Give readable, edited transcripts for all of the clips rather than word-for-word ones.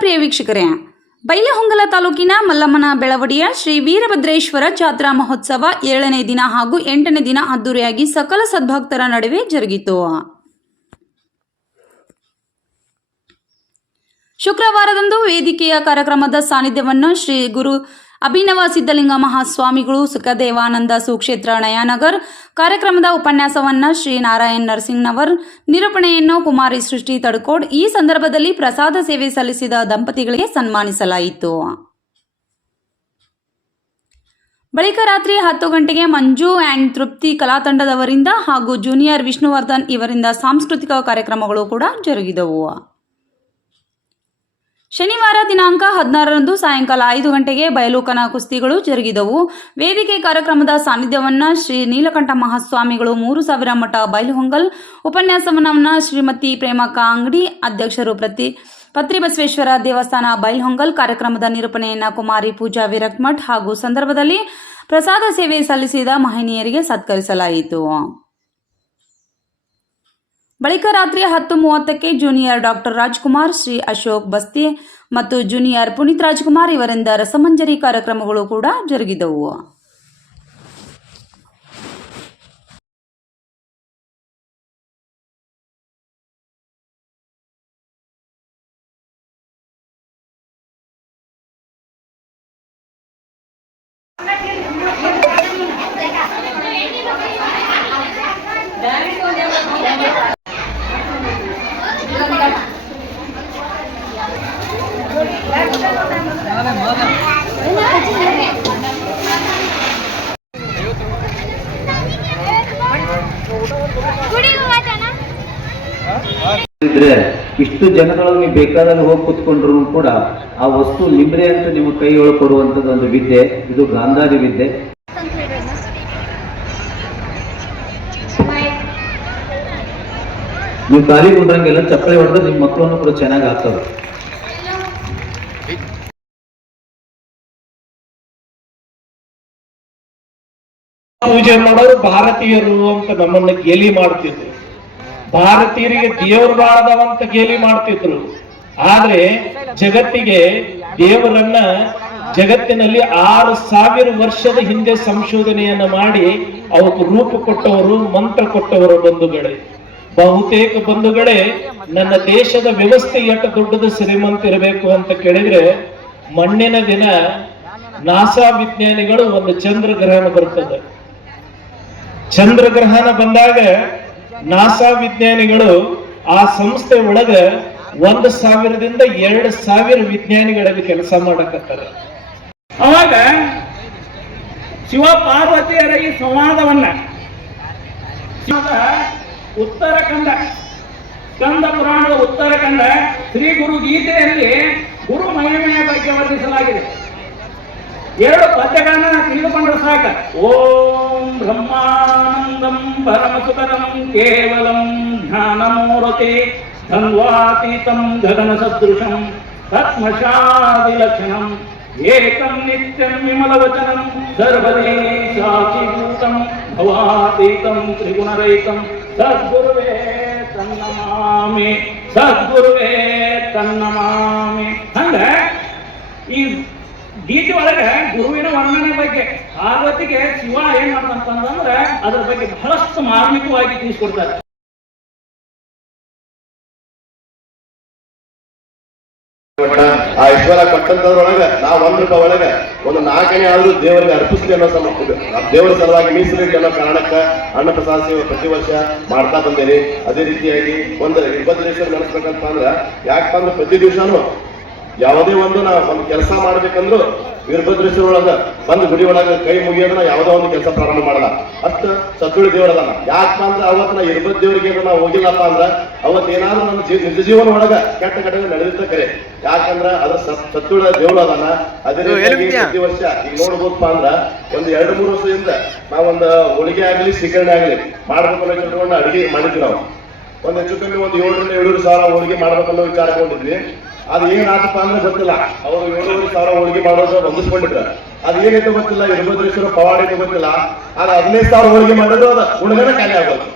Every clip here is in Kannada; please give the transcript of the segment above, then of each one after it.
ಪ್ರಿಯ ವೀಕ್ಷಕರೇ, ಬೈಲಹೊಂಗಲ ತಾಲೂಕಿನ ಮಲ್ಲಮ್ಮನ ಬೆಳವಡಿಯ ಶ್ರೀ ವೀರಭದ್ರೇಶ್ವರ ಜಾತ್ರಾ ಮಹೋತ್ಸವ 7ನೇ ದಿನ ಹಾಗೂ 8ನೇ ದಿನ ಅದ್ದೂರಿಯಾಗಿ ಸಕಲ ಸದ್ಭಕ್ತರ ನಡುವೆ ಜರುಗಿತು. ಶುಕ್ರವಾರದಂದು ವೇದಿಕೆಯ ಕಾರ್ಯಕ್ರಮದ ಸಾನ್ನಿಧ್ಯವನ್ನು ಶ್ರೀ ಗುರು ಅಭಿನವ ಸಿದ್ಧಲಿಂಗ ಮಹಾಸ್ವಾಮಿಗಳು ಸುಖದೇವಾನಂದ ಸುಕ್ಷೇತ್ರ ನಯಾನಗರ್, ಕಾರ್ಯಕ್ರಮದ ಉಪನ್ಯಾಸವನ್ನು ಶ್ರೀ ನಾರಾಯಣ್ ನರಸಿಂಗ್ನವರ್, ನಿರೂಪಣೆಯನ್ನು ಕುಮಾರಿ ಸೃಷ್ಟಿ ತಡಕೋಡ್. ಈ ಸಂದರ್ಭದಲ್ಲಿ ಪ್ರಸಾದ ಸೇವೆ ಸಲ್ಲಿಸಿದ ದಂಪತಿಗಳಿಗೆ ಸನ್ಮಾನಿಸಲಾಯಿತು. ಬಳಿಕ ರಾತ್ರಿ 10 ಗಂಟೆಗೆ ಮಂಜು ಆ್ಯಂಡ್ ತೃಪ್ತಿ ಕಲಾತಂಡದವರಿಂದ ಹಾಗೂ ಜೂನಿಯರ್ ವಿಷ್ಣುವರ್ಧನ್ ಇವರಿಂದ ಸಾಂಸ್ಕೃತಿಕ ಕಾರ್ಯಕ್ರಮಗಳು ಕೂಡ ಜರುಗಿದವು. ಶನಿವಾರ ದಿನಾಂಕ 16ರಂದು ಸಾಯಂಕಾಲ 5 ಗಂಟೆಗೆ ಬಯಲುಕನ ಕುಸ್ತಿಗಳು ಜರುಗಿದವು. ವೇದಿಕೆ ಕಾರ್ಯಕ್ರಮದ ಸಾನ್ನಿಧ್ಯವನ್ನು ಶ್ರೀ ನೀಲಕಂಠ ಮಹಾಸ್ವಾಮಿಗಳು 3000 ಮಠ ಬೈಲಹೊಂಗಲ್, ಉಪನ್ಯಾಸವನ್ನ ಶ್ರೀಮತಿ ಪ್ರೇಮಕ್ಕ ಅಂಗಡಿ, ಅಧ್ಯಕ್ಷರು ಪತ್ರಿಬಸವೇಶ್ವರ ದೇವಸ್ಥಾನ ಬೈಲಹೊಂಗಲ್, ಕಾರ್ಯಕ್ರಮದ ನಿರೂಪಣೆಯನ್ನು ಕುಮಾರಿ ಪೂಜಾ ವಿರಕ್ಮಠ್ ಹಾಗೂ ಸಂದರ್ಭದಲ್ಲಿ ಪ್ರಸಾದ ಸೇವೆ ಸಲ್ಲಿಸಿದ ಮಹನೀಯರಿಗೆ ಸತ್ಕರಿಸಲಾಯಿತು. ಬಳಿಕ ರಾತ್ರಿ 10:30ಕ್ಕೆ ಜೂನಿಯರ್ ಡಾಕ್ಟರ್ ರಾಜ್ಕುಮಾರ್, ಶ್ರೀ ಅಶೋಕ್ ಬಸ್ತಿ ಮತ್ತು ಜೂನಿಯರ್ ಪುನೀತ್ ರಾಜ್ಕುಮಾರ್ ಇವರಿಂದ ರಸಮಂಜರಿ ಕಾರ್ಯಕ್ರಮಗಳು ಕೂಡ ಜರುಗಿದವು. ಇಷ್ಟು ಜನಗಳು ನೀವು ಬೇಕಾದಾಗ ಹೋಗಿ ಕುತ್ಕೊಂಡ್ರು ಕೂಡ ಆ ವಸ್ತು ನಿಮ್ರೆ ಅಂತ ನಿಮ್ಮ ಕೈಯೊಳಗೆ ಕೊಡುವಂಥದ್ದು ಒಂದು ವಿದ್ಯೆ. ಇದು ಗಾಂಧಾರಿ ವಿದ್ಯೆ. ನೀವು ದಾರಿ ಕೊಡ್ರಂಗೆಲ್ಲ ಚಪ್ಪಳೆ ಹೊಡೆದ್ರೆ ನಿಮ್ಮ ಮಕ್ಕಳನ್ನು ಕೂಡ ಚೆನ್ನಾಗಿ ಆಗ್ತವೆ. ಪೂಜೆ ಮಾಡೋರು ಭಾರತೀಯರು ಅಂತ ನಮ್ಮನ್ನ ಗೇಲಿ ಮಾಡ್ತಿದ್ರು. ಭಾರತೀಯರಿಗೆ ದೇವರು ಬಾಳದವಂತ ಗೇಲಿ ಮಾಡ್ತಿದ್ರು. ಆದ್ರೆ ಜಗತ್ತಿಗೆ ದೇವರನ್ನ ಜಗತ್ತಿನಲ್ಲಿ 6000 ವರ್ಷದ ಹಿಂದೆ ಸಂಶೋಧನೆಯನ್ನ ಮಾಡಿ ಅವಕ್ಕೆ ರೂಪ ಕೊಟ್ಟವರು, ಮಂತ್ರ ಕೊಟ್ಟವರು ಬಂಧುಗಳೇ. ಬಹುತೇಕ ಬಂಧುಗಳೇ, ನನ್ನ ದೇಶದ ವ್ಯವಸ್ಥೆ ಎಷ್ಟು ದೊಡ್ಡದು ಶ್ರೀಮಂತ ಇರಬೇಕು ಅಂತ ಕೇಳಿದ್ರೆ, ಮಣ್ಣಿನ ದಿನ ನಾಸಾ ವಿಜ್ಞಾನಿಗಳು ಒಂದು ಚಂದ್ರಗ್ರಹಣ ಬರ್ತದೆ. ಚಂದ್ರಗ್ರಹಣ ಬಂದಾಗ ನಾಸಾ ವಿಜ್ಞಾನಿಗಳು ಆ ಸಂಸ್ಥೆ ಒಳಗ 1000ದಿಂದ 2000 ವಿಜ್ಞಾನಿಗಳಲ್ಲಿ ಕೆಲಸ ಮಾಡಕತ್ತಾರೆ. ಅವಾಗ ಶಿವ ಪಾರ್ವತಿಯರ ಈ ಸಂವಾದವನ್ನ ಉತ್ತರಖಂಡ ಸ್ಕಂದ ಪುರಾಣದ ಉತ್ತರಖಂಡ ಶ್ರೀ ಗುರು ಗೀತೆಯಲ್ಲಿ ಗುರು ಮಹಿಮೆಯ ಬಗ್ಗೆ ವರ್ಣಿಸಲಾಗಿದೆ. 2 ಪದ್ಯಗಳನ್ನ ತಿಳಿದುಕೊಂಡ್ರೆ ಸಾಕ. ಓಂ ಬ್ರಹ್ಮಾನಂದಂ ಪರಮಸುತರಂ ಕೇವಲಂ ಜ್ಞಾನಮೂರ್ತಿ ಧನ್ವಾತೀತಂ ಗಗನ ಸದೃಶಂ ತತ್ಮಶಾದಿ ಲಕ್ಷಣಂ ಏಕಂ ನಿತ್ಯಂ ವಿಮಲವಚನಂ ಸರ್ವದೇ ಸಾಕ್ಷಿಭೂತಂ ಭವಾತೀತಂ ತ್ರಿಗುಣರಹಿತಂ ಸದ್ಗುರುವೇ ತನ್ನಮಾಮಿ, ಸದ್ಗುರುವೇ ತನ್ನಮಾಮಿ. ಹಂಗ ಈ ಗೀತೆ ಒಳಗೆ ಗುರುವಿನ ವರ್ಣನೆ ಬಗ್ಗೆ ಪಾರ್ವತಿಗೆ ಶಿವ ಏನ್ ಮಾಡ್ತಂತಂದ್ರೆ ಅದ್ರ ಬಗ್ಗೆ ಬಹಳಷ್ಟು ಮಾರ್ಮಿಕವಾಗಿ ತಿಳಿಸ್ಕೊಡ್ತಾರೆ. ಆ ಈಶ್ವರ ಕೊಟ್ಟಂತದ್ರೊಳಗ ನಾವು ₹1 ಒಳಗ ಒಂದು 4 ಆಣೆ ಆದ್ರೂ ದೇವರಿಗೆ ಅರ್ಪಿಸ್ಲಿ ಅನ್ನೋ ದೇವರ ಸಲುವಾಗಿ ಮೀಸಲಿಟ್ಟು ಅನ್ನೋ ಕಾರಣಕ್ಕ ಅನ್ನ ಪ್ರಸಾದ ಸೇವೆ ಪ್ರತಿ ವರ್ಷ ಮಾಡ್ತಾ ಬಂದೇನೆ. ಅದೇ ರೀತಿಯಾಗಿ ಒಂದು ವೀರಭದ್ರೇಶ್ವರ ನಡೆಸ್ಬೇಕಂತ ಅಂದ್ರ ಯಾಕಪ್ಪ ಅಂದ್ರೆ ಪ್ರತಿ ದಿವಸನು ಯಾವುದೇ ಒಂದು ನಾವು ಒಂದು ಕೆಲಸ ಮಾಡ್ಬೇಕಂದ್ರು ವೀರಭದ್ರೇಶ್ವರ ಒಳಗ ಬಂದು ಗುಡಿ ಒಳಗ ಕೈ ಮುಗಿಯೋದನ್ನ ಯಾವುದೋ ಒಂದು ಕೆಲಸ ಪ್ರಾರಂಭ ಮಾಡಲ್ಲ. ಅಷ್ಟು ಸತ್ತುಳಿ ದೇವರದಲ್ಲ. ಯಾಕಪ್ಪ ಅಂದ್ರೆ ಅವತ್ತು ನಾ ಇರ್ಬದ್ ದೇವರಿಗೆ ನಾವು ಹೋಗಿಲ್ಲಪ್ಪ ಅಂದ್ರ ಅವತ್ತು ಏನಾದ್ರೂ ನಮ್ಮ ನಿಜ ಜೀವನ ಒಳಗ ಕೆಟ್ಟ ಘಟನೆ ನಡೆದಿದ್ದ ಕರೆ. ಯಾಕಂದ್ರ ಅದ್ರ ಸತ್ತುಳ ದೇವ್ರು ಅದನ್ನ. ಅದೇ ರೀತಿಯಾಗಿ ಪ್ರತಿ ವರ್ಷ ಈಗ ನೋಡ್ಬೋದಪ್ಪ ಅಂದ್ರ ಒಂದು 2-3 ವರ್ಷದಿಂದ ನಾವೊಂದು ಹೋಳಿಗೆ ಆಗ್ಲಿ ಸಿಗರಣೆ ಆಗ್ಲಿ ಮಾಡ್ಬೇಕನ್ನೋ ಚಿತ್ರಗೊಂಡು ಅಡಿಗೆ ಮಾಡಿದ್ವಿ. ನಾವು ಒಂದು ಹೆಚ್ಚು ಕಮ್ಮಿ ಒಂದು 7,000-7,500 ಸಾವಿರ ಹೋಳಿಗೆ ಮಾಡ್ಬೇಕನ್ನೋ ವಿಚಾರ ಕೊಂಡಿದ್ವಿ. ಅದು ಏನಾತಪ್ಪ ಅಂದ್ರೆ ಗೊತ್ತಿಲ್ಲ. ಅವರು 7,500 ಹೋಳಿಗೆ ಮಾಡೋದು ಹೊಂದಿಸ್ಕೊಂಡಿದ್ರ. ಅದು ಏನೈತೆ ಗೊತ್ತಿಲ್ಲ. ವೀರಭದ್ರೇಶ್ವರ ಪವಾಡ ಐತೆ ಗೊತ್ತಿಲ್ಲ. ಅದು 15,000 ಹೋಳಿಗೆ ಮಾಡೋದು ಅದು ಉಣಗನ ಖಾಲಿ ಆಗೋದು.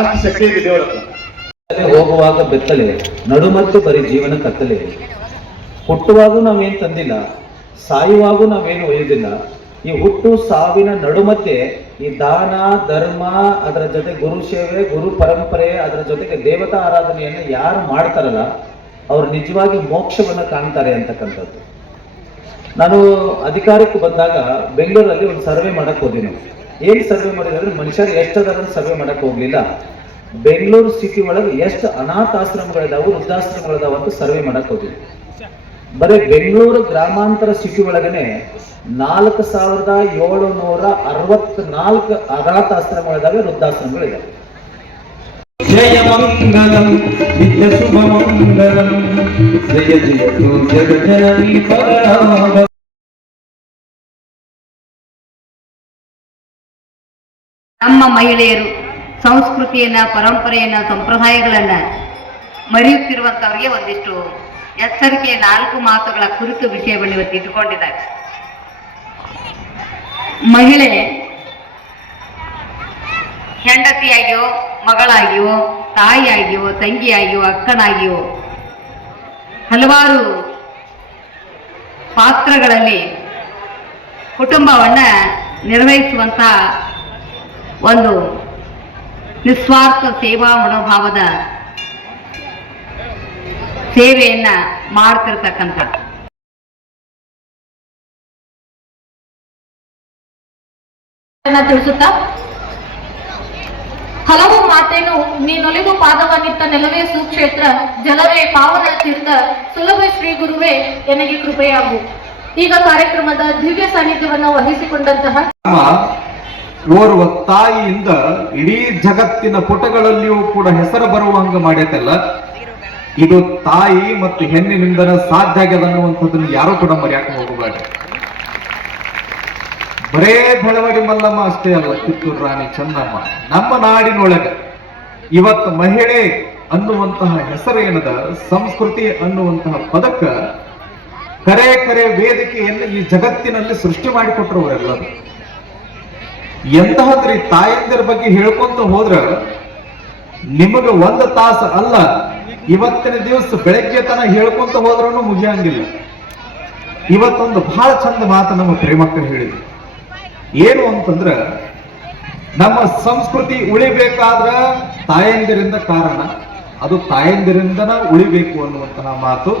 ಅಷ್ಟು ಶಕ್ತಿ ಐತಿ ದೇವರ. ಹೋಗುವಾಗ ಬೆತ್ತಲೆ, ನಡುಮತ್ತು ಬರೀ ಜೀವನ ಕತ್ತಲೆ. ಹುಟ್ಟುವಾಗೂ ನಾವೇನು ತಂದಿಲ್ಲ, ಸಾಯುವಾಗೂ ನಾವೇನು ಒಯ್ಯೋದಿಲ್ಲ. ಈ ಹುಟ್ಟು ಸಾವಿನ ನಡುಮಧ್ಯೆ ಈ ದಾನ ಧರ್ಮ, ಅದರ ಜೊತೆ ಗುರು ಸೇವೆ, ಗುರು ಪರಂಪರೆ, ಅದರ ಜೊತೆಗೆ ದೇವತಾ ಆರಾಧನೆಯನ್ನು ಯಾರು ಮಾಡ್ತಾರಲ್ಲ ಅವ್ರು ನಿಜವಾಗಿ ಮೋಕ್ಷವನ್ನು ಕಾಣ್ತಾರೆ ಅಂತಕ್ಕಂಥದ್ದು. ನಾನು ಅಧಿಕಾರಕ್ಕೆ ಬಂದಾಗ ಬೆಂಗಳೂರಲ್ಲಿ ಒಂದು ಸರ್ವೆ ಮಾಡಕ್ಕೆ ಹೋದ್ವಿ. ನಾವು ಏನು ಸರ್ವೆ ಮಾಡಿದ್ರೆ ಮನುಷ್ಯರು ಎಷ್ಟದಾರ ಸರ್ವೆ ಮಾಡಕ್ಕೆ ಹೋಗ್ಲಿಲ್ಲ. ಬೆಂಗಳೂರು ಸಿಟಿ ಒಳಗೆ ಎಷ್ಟು ಅನಾಥಾಶ್ರಮಗಳಿದಾವೆ, ವೃದ್ಧಾಶ್ರಮಗಳಿದಾವೆ ಅಂತ ಸರ್ವೆ ಮಾಡಕ್ಕೆ ಹೋದ್ವಿ. ಬರೀ ಬೆಂಗಳೂರು ಗ್ರಾಮಾಂತರ ಸಿಟಿ ಒಳಗನೆ 4764 ಅನಾಥಾಶ್ರಮಗಳಿದಾವೆ, ವೃದ್ಧಾಶ್ರಮಗಳಿದಾವೆ. ಜಯ ಮಂಗಲಂ ನಿತ್ಯ ಶುಭ ಮಂಗಲಂ ಜಯ ಜಯತು ಜಗಜ್ಜನನಿ ಪರಾವ. ನಮ್ಮ ಮಹಿಳೆಯರು ಸಂಸ್ಕೃತಿಯನ್ನ, ಪರಂಪರೆಯನ್ನ, ಸಂಪ್ರದಾಯಗಳನ್ನ ಮರೆಯುತ್ತಿರುವಂತವರಿಗೆ ಒಂದಿಷ್ಟು ಎಚ್ಚರಿಕೆಯ 4 ಮಾತುಗಳ ಕುರಿತು ವಿಷಯವನ್ನು ಇವತ್ತು ಇಟ್ಟುಕೊಂಡಿದ್ದಾರೆ. ಮಹಿಳೆ ಹೆಂಡತಿಯಾಗಿಯೋ, ಮಗಳಾಗಿಯೋ, ತಾಯಿಯಾಗಿಯೋ, ತಂಗಿಯಾಗಿಯೋ, ಅಕ್ಕನಾಗಿಯೋ ಹಲವಾರು ಪಾತ್ರಗಳಲ್ಲಿ ಕುಟುಂಬವನ್ನ ನಿರ್ವಹಿಸುವಂತ ಒಂದು ನಿಸ್ವಾರ್ಥ ಸೇವಾ ಮನೋಭಾವದ ಸೇವೆಯನ್ನ ಮಾಡ್ತಿರ್ತಕ್ಕಂಥ ತಿಳಿಸುತ್ತಾ, ಹಲವು ಮಾತೇನು ನೀನೊಲಿದು ಪಾದವನ್ನಿತ್ತ ನೆಲವೇ ಸುಕ್ಷೇತ್ರ, ಜಲವೇ ಪಾವನ ತೀರ್ಥ, ಸುಲಭ ಶ್ರೀ ಗುರುವೇ ಎನಗೆ ಕೃಪೆಯಾಗು. ಈಗ ಕಾರ್ಯಕ್ರಮದ ದಿವ್ಯ ಸಾನ್ನಿಧ್ಯವನ್ನು ವಹಿಸಿಕೊಂಡಂತಹ ಓರ್ವ ತಾಯಿಯಿಂದ ಇಡೀ ಜಗತ್ತಿನ ಪುಟಗಳಲ್ಲಿಯೂ ಕೂಡ ಹೆಸರು ಬರುವಂಗ ಮಾಡೈತಲ್ಲ, ಇದು ತಾಯಿ ಮತ್ತು ಹೆಣ್ಣಿನಿಂದ ಸಾಧ್ಯ ಆಗ್ಯದ ಅನ್ನುವಂಥದ್ದನ್ನು ಯಾರು ಕೂಡ ಮರೆಯಕ್ಕೆ ಹೋಗಬೇಡ. ಬರೇ ಬೆಳವಡಿ ಮಲ್ಲಮ್ಮ ಅಷ್ಟೇ ಅಲ್ಲ, ಕಿತ್ತೂರು ರಾಣಿ ಚೆನ್ನಮ್ಮ. ನಮ್ಮ ನಾಡಿನೊಳಗೆ ಇವತ್ತು ಮಹಿಳೆ ಅನ್ನುವಂತಹ ಹೆಸರೇನದ, ಸಂಸ್ಕೃತಿ ಅನ್ನುವಂತಹ ಪದಕ್ಕ ಕರೆ ವೇದಿಕೆಯನ್ನು ಈ ಜಗತ್ತಿನಲ್ಲಿ ಸೃಷ್ಟಿ ಮಾಡಿಕೊಟ್ರವರೆಲ್ಲರೂ. ಎಂತಹದ್ರಿ ತಾಯಂದಿರ ಬಗ್ಗೆ ಹೇಳ್ಕೊಂತ ಹೋದ್ರ ನಿಮಗೆ 1 ತಾಸು ಅಲ್ಲ, ಇವತ್ತಿನ ದಿವಸ ಬೆಳಗ್ಗೆ ತನ ಹೇಳ್ಕೊಂತ ಹೋದ್ರೂ ಮುಗಿಯಂಗಿಲ್ಲ. ಇವತ್ತೊಂದು ಬಹಳ ಚಂದ ಮಾತು ನಮ್ಮ ಪ್ರೇಮಕ್ಕ ಹೇಳಿದ್ರು. ಏನು ಅಂತಂದ್ರ, ನಮ್ಮ ಸಂಸ್ಕೃತಿ ಉಳಿಬೇಕಾದ್ರ ತಾಯಂದಿರಿಂದ ಕಾರಣ, ಅದು ತಾಯಂದಿರಿಂದನ ಉಳಿಬೇಕು ಅನ್ನುವಂತಹ ಮಾತು